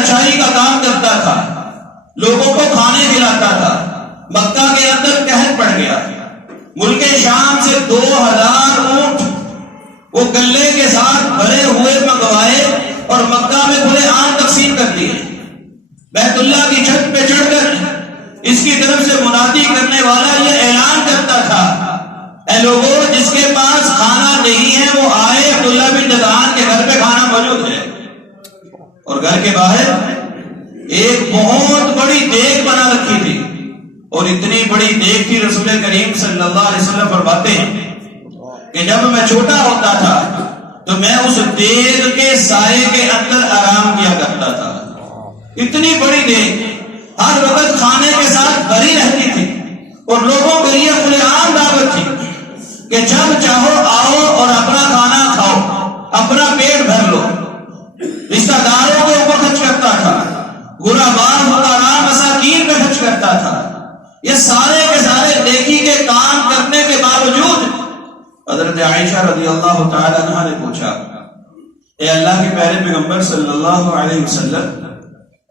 اچھائی کا کام کرتا تھا، لوگوں کو کھانے کھلاتا تھا۔ مکہ کے اندر قحط پڑ گیا، ملک شام سے 2000 اونٹ وہ گلے کے ساتھ بھرے ہوئے منگوائے اور مکہ میں کھلے عام تقسیم کر دیے۔ بیت اللہ کی چھت پہ چڑھ کر اس کی طرف سے منادی کرنے والا یہ اعلان کرتا تھا، اے لوگوں جس کے پاس کھانا نہیں ہے وہ آئے، عبداللہ بن جدعان کے گھر پہ کھانا موجود ہے۔ اور گھر کے باہر ایک بہت بڑی دیگ بنا رکھی تھی، اور اتنی بڑی دیگ تھی، رسول کریم صلی اللہ علیہ وسلم فرماتے ہیں کہ جب میں چھوٹا ہوتا تھا تو میں اس دیگ کے سائے کے اندر آرام کیا کرتا تھا۔ اتنی بڑی دیگ ہر وقت کھانے کے ساتھ بھری رہتی تھی، اور لوگوں کے لیے کھلے عام دعوت تھی کہ جب چاہو آؤ اور اپنا کھانا کھاؤ، اپنا پیٹ بھر لو۔ رشتہ داروں کے اوپر خرچ کرتا تھا، غرباء فقراء مساکین پہ خرچ کرتا تھا۔ یہ سارے کے سارے نیکی کے کام کرنے کے باوجود حضرت عائشہ رضی اللہ تعالی عنہا نے پوچھا، اے اللہ کے پیارے پیغمبر صلی اللہ علیہ وسلم،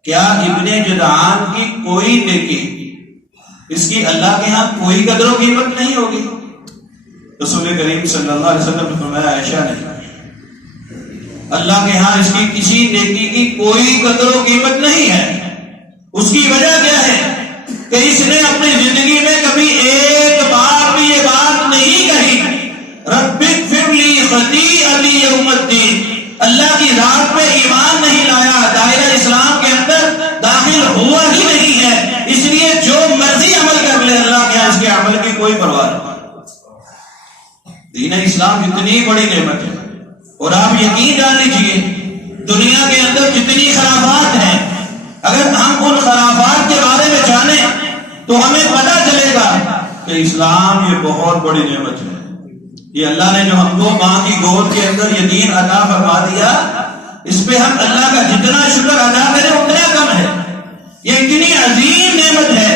کیا ابن جدعان کی کوئی نیکی اس کی اللہ کے ہاں کوئی قدر و قیمت نہیں ہوگی؟ رسول کریم صلی اللہ علیہ وسلم نے فرمایا، عائشہ نہیں، اللہ کے ہاں اس کی کسی نیکی کی کوئی قدر و قیمت نہیں ہے۔ اس کی وجہ کیا ہے کہ اس نے اپنی زندگی میں کبھی ایک بار بھی یہ بات نہیں کہی، رب اغفر لی خطیئتی یوم الدین، اللہ کی ذات پہ ایمان نہیں لایا، دائرہ اسلام کے اندر داخل ہوا ہی نہیں ہے، اس لیے جو مرضی عمل کر لے اللہ کے اس کے عمل کی کوئی پرواہ نہیں۔ دین اسلام اتنی بڑی نعمت ہے، اور آپ یقین جان لیجیے دنیا کے اندر جتنی خرافات ہیں، اگر ہم ان خرافات کے بارے میں جانیں تو ہمیں پتہ چلے گا کہ اسلام یہ بہت بڑی نعمت ہے۔ یہ اللہ نے جو ہم کو ماں کی گود کے اندر یہ دین عطا فرما دیا، اس پہ ہم اللہ کا جتنا شکر ادا کریں اتنا کم ہے۔ یہ اتنی عظیم نعمت ہے،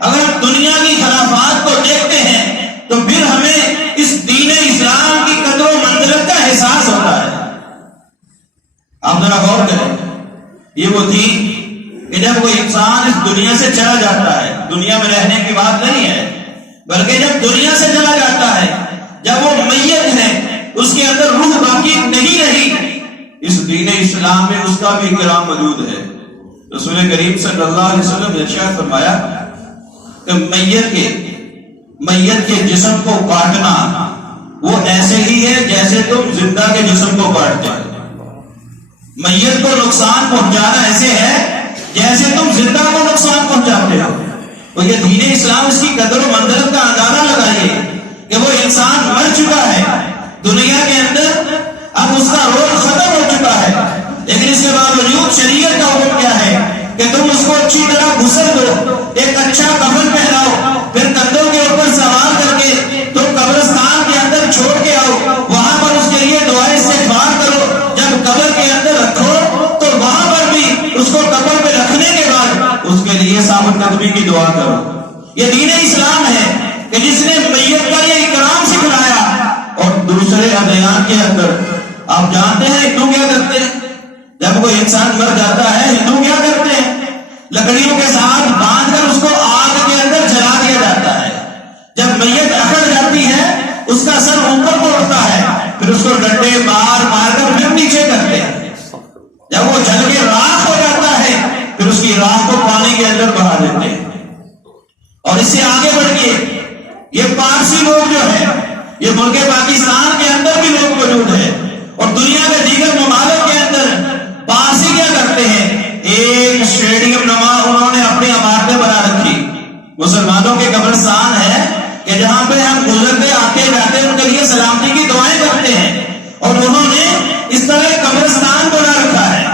اگر ہم دنیا کی خرافات کو دیکھتے ہیں تو پھر ہمیں اس دین اسلام کی قدر و منزلت کا احساس ہوتا ہے۔ آپ ذرا غور کریں، یہ وہ دین کہ جب کوئی انسان اس دنیا سے چلا جاتا ہے، دنیا میں رہنے کی بات نہیں ہے، بلکہ جب دنیا سے چلا جاتا ہے، جب وہ میت ہے، اس کے اندر روح باقی نہیں رہی، اس دین اسلام میں اس کا بھی کرام موجود ہے۔ رسول کریم صلی اللہ علیہ وسلم نے ارشاد فرمایا کہ میت کے جسم کو کاٹنا وہ ایسے ہی ہے جیسے تم زندہ کے جسم کو کاٹتے ہو۔ میت کو نقصان پہنچانا ایسے ہے جیسے تم زندہ کو نقصان پہنچاتے ہو۔ تو یہ دین اسلام، اس کی قدر و منزلت کا اندازہ لگائیے کہ وہ انسان مر چکا ہے دنیا کے اندر، اب اس کا رول ختم ہو چکا ہے، لیکن اس کے باوجود شریعت کا حکم کیا ہے کہ تم اس کو اچھی طرح غسل دو، ایک اچھا کفن پہناؤ، پھر کندھوں کے اوپر سوار کر کے تم قبرستان کے اندر چھوڑ کے آؤ، وہاں پر اس کے لیے دعائیں استغفار کرو، جب قبر کے اندر رکھو تو وہاں پر بھی اس کو قبر پہ رکھنے کے بعد اس کے لیے ثابت قدمی کی دعا کرو۔ یہ دین اسلام ہے کہ جس نے میت کا یہ اکرام سکھلایا۔ اور دوسرے ادیان کے اندر آپ جانتے ہیں ہندو کیا کرتے ہیں؟ جب کوئی انسان مر جاتا ہے ہندو کیا کرتے ہیں؟ لکڑیوں کے ساتھ باندھ کر اس کو آگ کے اندر جلا دیا جاتا ہے۔ جب میت اکڑ جاتی ہے اس کا سر اوپر کو اٹھتا ہے، پھر اس کو ڈنڈے مار مار کر پھر نیچے کرتے ہیں۔ جب وہ جل کے راکھ ہو جاتا ہے پھر اس کی راکھ کو پانی کے اندر بہا دیتے ہیں۔ اور اس سے آگے بڑھئے، یہ پارسی لوگ جو ہیں، یہ ملک پاکستان کے اندر بھی لوگ موجود ہیں، اور دنیا کے دیگر ممالک کے اندر پارسی کیا کرتے ہیں؟ ایک اسٹیڈیم نما انہوں نے اپنی عمارتیں بنا رکھی، مسلمانوں کے قبرستان ہے کہ جہاں پہ ہم گزرتے آتے جاتے ان کے لیے سلامتی کی دعائیں کرتے ہیں، اور انہوں نے اس طرح قبرستان بنا رکھا ہے،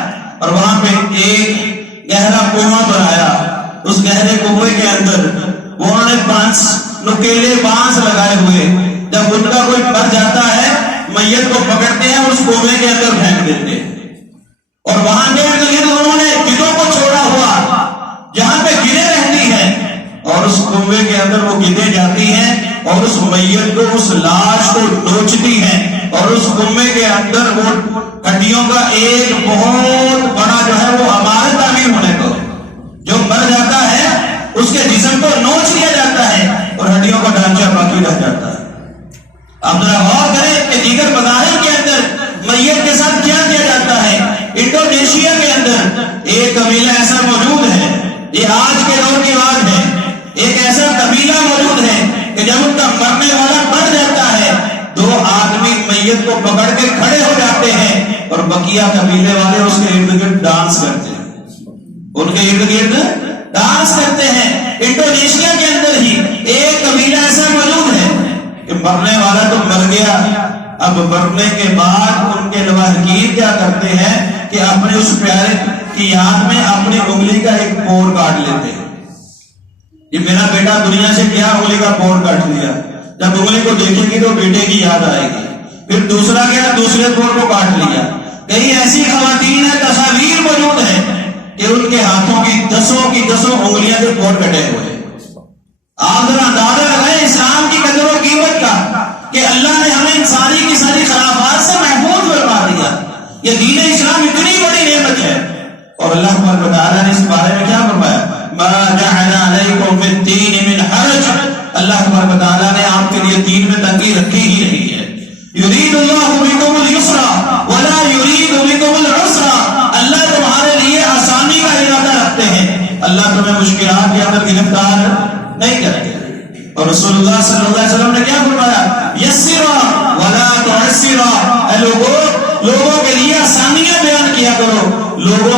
اور وہاں پہ ایک گہرا کنواں بنایا، اس گہرے کنویں کے اندر وہ انہوں نے نکیلے بانس لگائے ہوئے، جب ان کا کوئی مر جاتا ہے میت کو پکڑتے ہیں اور اس کنویں کے اندر پھینک دیتے ہیں، اور وہاں کے انہوں نے گدوں کو چھوڑا ہوا جہاں پہ گدیں رہتی ہیں، اور اس کنویں کے اندر وہ گدیں جاتی ہیں اور اس میت کو، اس لاش کو نوچتی ہیں، اور اس کنویں کے اندر وہ ہڈیوں کا ایک بہت بڑا جو ہے وہ عمارت آپ ذرا غور کریں کہ دیگر مذاہب کے اندر میت کے ساتھ کیا کیا جاتا ہے۔ انڈونیشیا کے اندر ایک قبیلہ ایسا موجود ہے، یہ آج کے دور کی بات ہے، ایک ایسا قبیلہ موجود ہے کہ جب ان کا مرنے والا مر جاتا ہے، دو آدمی میت کو پکڑ کے کھڑے ہو جاتے ہیں اور بقیہ قبیلے والے اس کے ارد گرد ڈانس کرتے ہیں، ان کے ارد گرد ڈانس کرتے ہیں۔ انڈونیشیا کے اندر ہی ایک قبیلہ ایسا موجود ہے کہ مرنے والا تو مر گیا، اب مرنے کے بعد ان کے لواحقین کیا کرتے ہیں کہ اپنے اس پیارے کی یاد میں اپنی انگلی کا ایک پور کاٹ لیتے ہیں۔ یہ میرا بیٹا دنیا سے کیا انگلی کا پور کاٹ لیا، جب انگلی کو دیکھیں گی تو بیٹے کی یاد آئے گی، پھر دوسرا کیا دوسرے پور کو کاٹ لیا۔ کئی ایسی خواتین ہیں، تصاویر موجود ہیں کہ ان کے ہاتھوں کی دسوں انگلیاں کے پور کٹے ہوئے۔ آپ ذرا اندازہ لگائیں اسلام کی قدر و قیمت کا کہ اللہ نے ہمیں انسانی کی ساری خرافات سے محفوظ فرما دیا۔ یہ دین اسلام اتنی بڑی نعمت ہے، اور اللہ تبارک و تعالیٰ نے اس بارے میں کیا فرمایا؟ ما جعل علیکم فی الدین من حرج، اللہ تبارک و تعالیٰ نے آپ کے لیے دین میں تنگی رکھی ہی نہیں ہے۔ یرید اللہ بکم اليسر ولا یرید بکم العسر، اللہ تمہارے لیے آسانی کا ارادہ رکھتے ہیں، اللہ تمہیں مشکلات کے اندر گرفتار نہیں کرتے۔ اور رسول اللہ صلی اللہ علیہ وسلم نے کیا فرمایا؟ یسرا ولا تعسرا، اے لوگوں کے لیے آسانیاں بیان کیا کرو، لوگوں